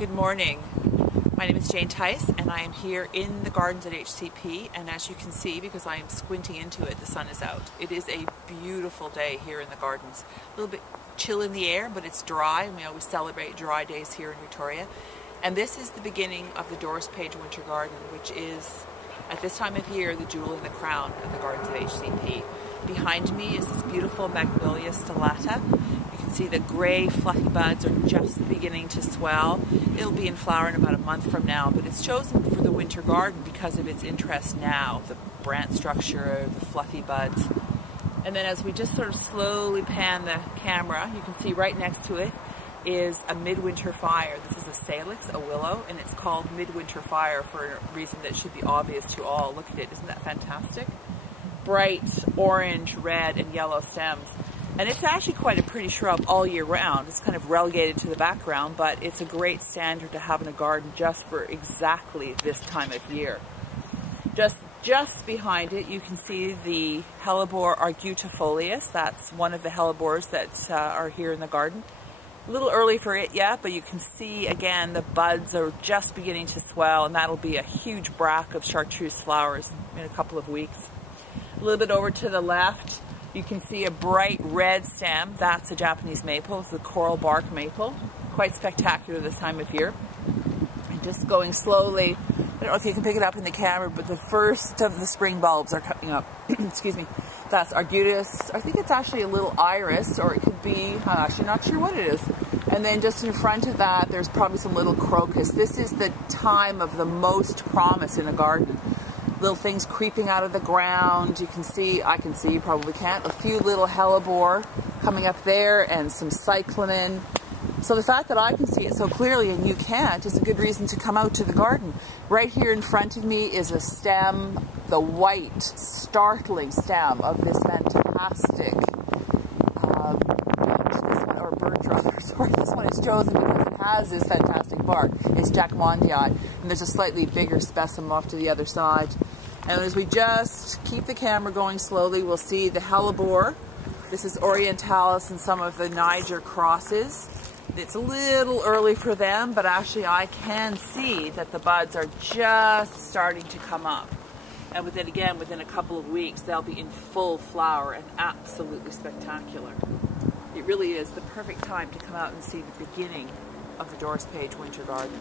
Good morning. My name is Jane Tice and I am here in the gardens at HCP, and as you can see, because I am squinting into it, the sun is out. It is a beautiful day here in the gardens. A little bit chill in the air, but it's dry, and we always celebrate dry days here in Victoria. And this is the beginning of the Doris Page Winter Garden, which is, at this time of year, the jewel in the crown of the gardens of HCP. Behind me is this beautiful Magnolia stellata. You can see the gray fluffy buds are just beginning to swell. It'll be in flower in about a month from now, but it's chosen for the winter garden because of its interest now, the branch structure, the fluffy buds. And then as we just sort of slowly pan the camera, you can see right next to it is a midwinter fire. This is a salix, a willow, and it's called midwinter fire for a reason that should be obvious to all. Look at it, isn't that fantastic? Bright orange, red, and yellow stems. And it's actually quite a pretty shrub all year round. It's kind of relegated to the background, but it's a great standard to have in a garden just for exactly this time of year. Just behind it, you can see the hellebore argutifolius. That's one of the hellebores that are here in the garden. A little early for it yet, but you can see again the buds are just beginning to swell, and that'll be a huge bract of chartreuse flowers in a couple of weeks. A little bit over to the left, you can see a bright red stem. That's a Japanese maple. It's a coral bark maple. Quite spectacular this time of year. And just going slowly, I don't know if you can pick it up in the camera, but the first of the spring bulbs are coming up. Excuse me. That's Arbutus. I think it's actually a little iris, or it could be, I'm actually not sure what it is. And then just in front of that, there's probably some little crocus. This is the time of the most promise in a garden. Little things creeping out of the ground. You can see, I can see, you probably can't, a few little hellebore coming up there and some cyclamen. So the fact that I can see it so clearly and you can't is a good reason to come out to the garden. Right here in front of me is a stem, the white, startling stem of this fantastic or birch rather, sorry, this one is chosen because it has this fantastic bark. It's Jackmondii, and there's a slightly bigger specimen off to the other side. And as we just keep the camera going slowly, we'll see the hellebore. This is Orientalis and some of the Niger crosses. It's a little early for them, but actually I can see that the buds are just starting to come up. And within a couple of weeks, they'll be in full flower and absolutely spectacular. It really is the perfect time to come out and see the beginning of the Doris Page Winter Garden.